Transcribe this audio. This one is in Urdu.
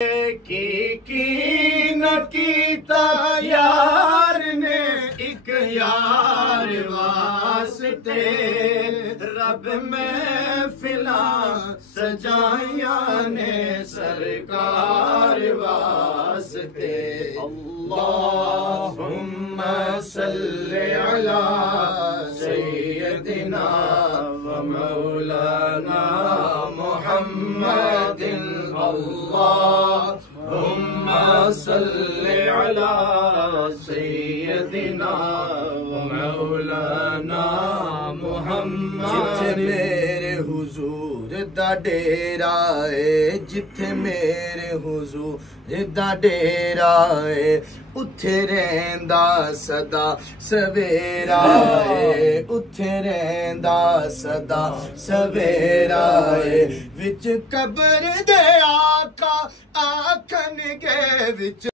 کی نہ کیتا یار نے ایک یار واسطے رب محفلاں سجائیاں نے سرکار واسطے اللہم صلی علی سیدنا و مولانا محمد اللہم صلی علی سیدنا و مولانا محمد جتھے میرے حضور دا ڈیرا ہے جتھے میرے حضور دا ڈیرا ہے اتھے رہندا صدا سویرا ہے اتھے رہندا صدا سویرا ہے وچ قبر دے آقا آکھن گے وچ